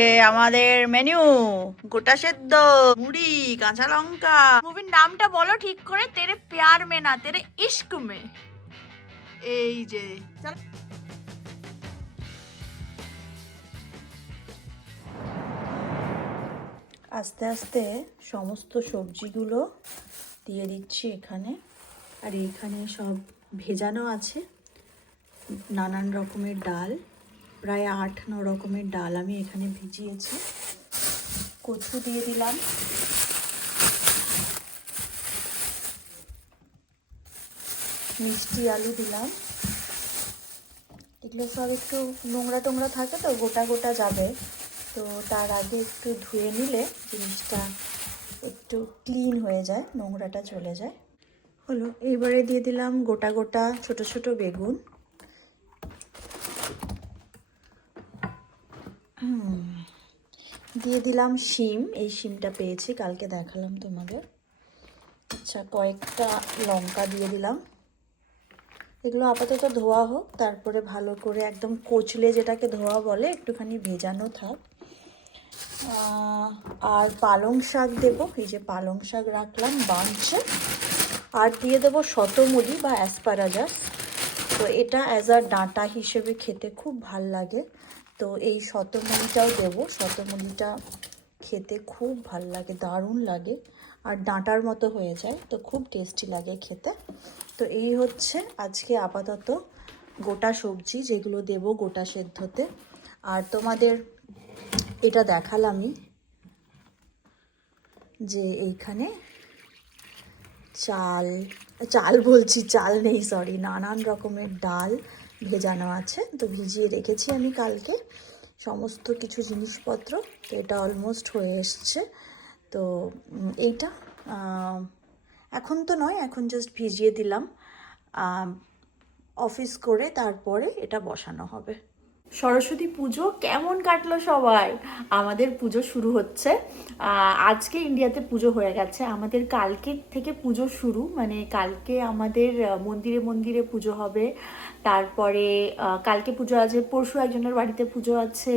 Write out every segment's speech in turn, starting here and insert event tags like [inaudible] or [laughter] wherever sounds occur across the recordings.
এ আমাদের মেনু গোটা সেদ্ধ, মুড়ি, কাঁচা লঙ্কা। মুভির নামটা বলো ঠিক করে, তেরে প্যার মে না, তেরে ইস্ক মে। এই যে, চল। আস্তে আস্তে সমস্ত সবজিগুলো দিয়ে দিচ্ছি এখানে। আর এখানে সব ভেজানো আছে, নানান রকমের ডাল। প্রায় আট, ন রকমের ডাল আমি এখানে ভিজিয়েছি। কচু দিয়ে দিলাম। মিষ্টি আলু দিলাম। এগুলো সব একটু নোংরা টোংরা থাকে তো, গোটা গোটা যাবে। তো তার আগে একটু ধুয়ে নিলে জিনিসটা একটু ক্লিন হয়ে যায়, নোংরাটা চলে যায়। হলো এইবারে দিয়ে দিলাম গোটা গোটা ছোট ছোট বেগুন। দিয়ে দিলাম শিম। এই শিমটা পেয়েছি, কালকে দেখালাম তোমাদের। আচ্ছা কয়েকটা লঙ্কা দিয়ে দিলাম। এগুলো আপাতত ধোয়া হোক, তারপরে ভালো করে একদম কচলে যেটাকে ধোয়া বলে, একটুখানি ভেজানো থাক। আর পালং শাক দেবো, এই যে পালং শাক রাখলাম বাঞ্চে আর দিয়ে দেবো শতমুলি বা অ্যাসপারাগাস তো এটা অ্যাজ আ ডাঁটা হিসেবে খেতে খুব ভালো লাগে। তো এই শতমুলিটাও দেবো। শতমুলিটা খেতে খুব ভালো লাগে, দারুণ লাগে আর ডাঁটার মতো হয়ে যায়, তো খুব টেস্টি লাগে খেতে। তো এই হচ্ছে আজকে আপাতত গোটা সবজি, যেগুলো দেবো গোটা সেদ্ধতে। আর তোমাদের এটা দেখালামই যে এইখানে চাল চাল বলছি, চাল নেই সরি নানান রকমের ডাল ভেজানো আছে। তো ভিজিয়ে রেখেছি আমি কালকে। সমস্ত কিছু জিনিসপত্র, তো এটা অলমোস্ট হয়ে এসছে। তো এইটা এখন তো নয়, এখন জাস্ট ভিজিয়ে দিলাম। অফিস করে তারপরে এটা বসানো হবে। সরস্বতী পুজো কেমন কাটলো সবার আমাদের পুজো শুরু হচ্ছে। আজকে ইন্ডিয়াতে পুজো হয়ে গেছে। আমাদের কালকে থেকে পুজো শুরু। মানে কালকে আমাদের মন্দিরে মন্দিরে পুজো হবে। তারপরে কালকে পুজো আছে, পরশু একজনের বাড়িতে পুজো আছে।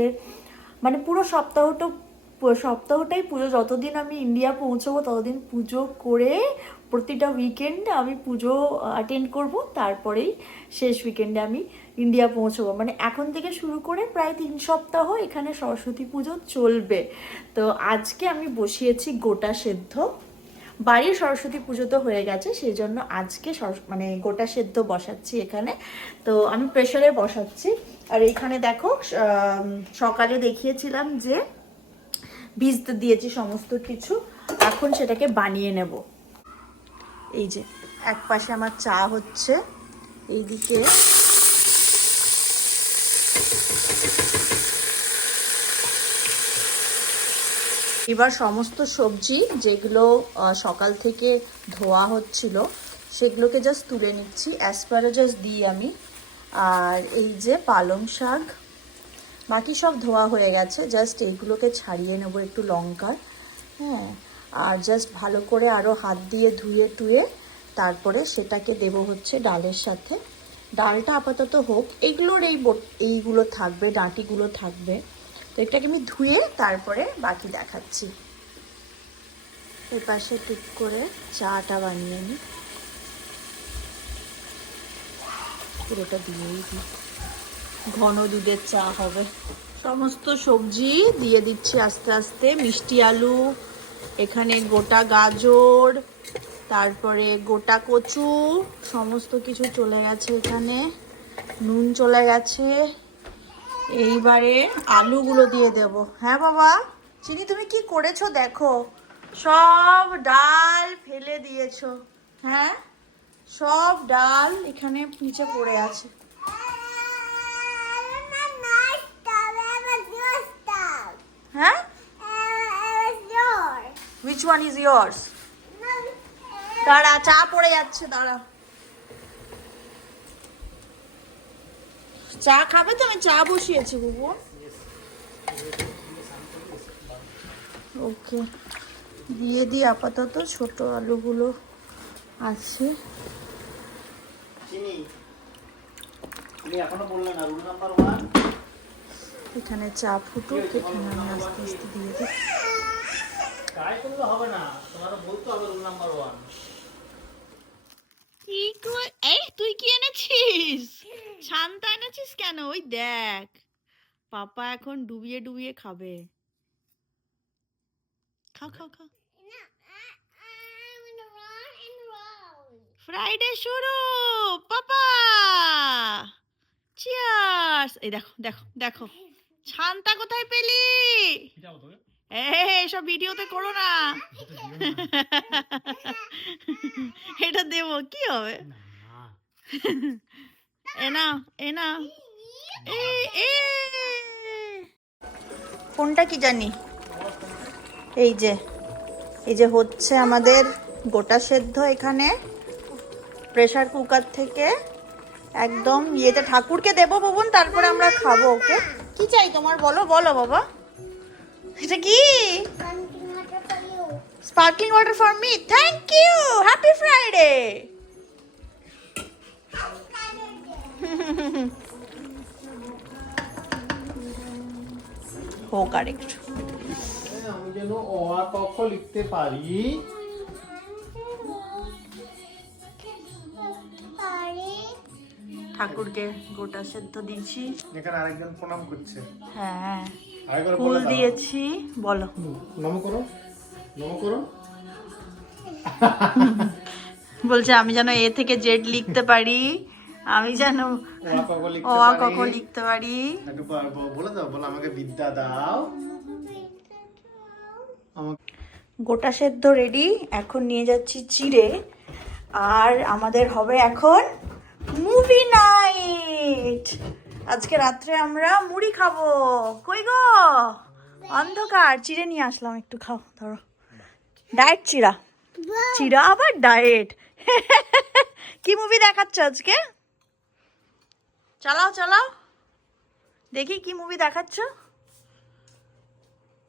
মানে পুরো সপ্তাহটা সপ্তাহটাই পুজো। যতদিন আমি ইন্ডিয়া পৌঁছবো, ততদিন পুজো করে প্রতিটা উইকেন্ডে আমি পুজো অ্যাটেন্ড করব। তারপরেই শেষ উইকেন্ডে আমি ইন্ডিয়া পৌঁছবো। মানে এখন থেকে শুরু করে প্রায় তিন সপ্তাহ এখানে সরস্বতী পুজো চলবে। তো আজকে আমি বসিয়েছি গোটা সেদ্ধ। বাড়ির সরস্বতী পুজো তো হয়ে গেছে সেই জন্য আজকে মানে গোটা সেদ্ধ বসাচ্ছি এখানে। তো আমি প্রেশারে বসাচ্ছি। আর এইখানে দেখো সকালে দেখিয়েছিলাম যে ভিজতে দিয়েছি সমস্ত কিছু, এখন সেটাকে বানিয়ে নেব। এই যে এক পাশে আমার চা হচ্ছে, এইদিকে এবার সমস্ত সবজি যেগুলো সকাল থেকে ধোয়া হচ্ছিল, সেগুলোকে জাস্ট তুলে নিচ্ছি। অ্যাসপারাজাস দিই আমি। আর এই যে পালং শাক, বাকি সব ধোয়া হয়ে গেছে। জাস্ট এইগুলোকে ছাড়িয়ে নেব একটু লঙ্কার হ্যাঁ আর জাস্ট ভালো করে আরও হাত দিয়ে ধুয়ে টুয়ে তারপরে সেটাকে দেবো হচ্ছে ডালের সাথে। ডালটা আপাতত হোক এইগুলোর এই এইগুলো থাকবে, ডাঁটিগুলো থাকবে। তো এটাকে আমি ধুয়ে তারপরে বাকি দেখাচ্ছি। এর পাশে টুক করে চাটা বানিয়ে নিই। পুরোটা দিয়েই দিই। ঘন দুধের চা হবে। সমস্ত সবজি দিয়ে দিচ্ছি আস্তে আস্তে। মিষ্টি আলু, এখানে গোটা গাজর, তারপরে গোটা কচু, সমস্ত কিছু চলে গেছে এখানে। নুন চলে গেছে। এইবারে আলুগুলো দিয়ে দেব। হ্যাঁ বাবা? চিনি, তুমি কি করেছ দেখো? সব ডাল ফেলে দিয়েছ। হ্যাঁ? সব ডাল এখানে নিচে পড়ে আছে। হ্যাঁ? উইচ ওয়ান ইজ ইয়ার্স দাঁড়া, চা পড়ে যাচ্ছে, দাঁড়া। চা খাবে তো? আমি চা বসিয়েছি বুবু। ওকে। দিয়ে দিই আপাতত ছোট আলুগুলো আছে। এখনও চা ফুটুক এখানে আমি আস্তে আস্তে দিয়ে দিই। হবে না তোমারও বলতে হবে রুল নাম্বার ওয়ান। তুই কি এনেছিস? শান্তা এনেছিস কেন? ওই দেখ। পাপা এখন ডুবিয়ে ডুবিয়ে খাবে। খাও খাও খাও। ফ্রাইডে শুরু! পাপা! চিয়ার্স এই দেখো দেখো দেখো। শান্তা কোথায় পেলি? এসব ভিডিওতে করো না। এটা দেবো, কি হবে? এ না এ না এ। এ কোনটা কি জানি? এই যে এই যে হচ্ছে আমাদের গোটা সেদ্ধ এখানে। প্রেসার কুকার থেকে একদম ইয়েতে ঠাকুরকে দেবো ভবন তারপরে আমরা খাব ওকে। কি চাই তোমার? বলো বলো বাবা। এটা কি? Sparkling water for me thank you happy Friday হোক আর একটু আমি যেন অ আ ক লিখতে পারি। ঠাকুরকে গোটা সেদ্ধ দিয়েছি। এখানে আরেকজন প্রণাম করছে। হ্যাঁ। ফুল দিয়েছি। বলো। নম করো। নম করো। বলছে আমি যেন এ থেকে জেড লিখতে পারি। আমি যেন অ ক লিখতে ও আ ক লিখতে পারি। বলে দাও বলো আমাকে বিদ্যা দাও। গোটা সেদ্ধ রেডি এখন নিয়ে যাচ্ছি চিড়ে আর আমাদের হবে এখন মুভি নাইট আজকে রাত্রে আমরা মুড়ি খাব। কই গো? অন্ধকার। চিড়ে নিয়ে আসলাম একটু খাও ধরো। ডায়েট চিড়া। চিড়া আবার ডায়েট [laughs] কি মুভি দেখাচ্ছ আজকে? চালাও চালাও। দেখি কি মুভি দেখাচ্ছ।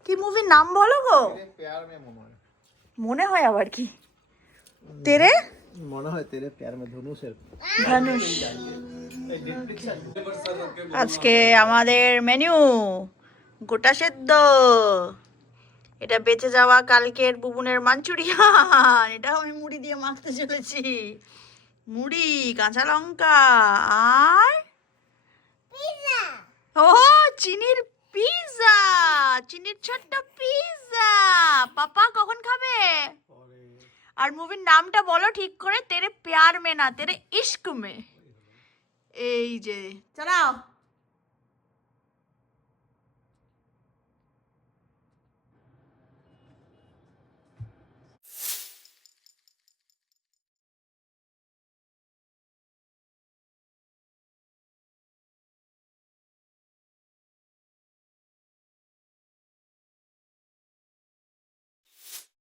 কি মুভির নাম বলো গো? মনে হয়। আবার কি? তেরে? মনে হয় তেরে প্যার মে ধনুষের ধনুষ। আজকে আমাদের মেনু গোটা সেদ্ধ। এটা বেঁচে যাওয়া কালকের বুবুনের মাঞ্চুরিয়ান [laughs] এটা আমি মুড়ি দিয়ে মাখতে চলেছি। মুড়ি কাঁচা লঙ্কা আর ও চিনির পিৎজা চিনির ছোট্ট পিৎজা পাপা কখন খাবে? আর মুভির নামটা বলো ঠিক করে তেরে প্যার মে না তেরে ইশক মে। এই যে চালাও।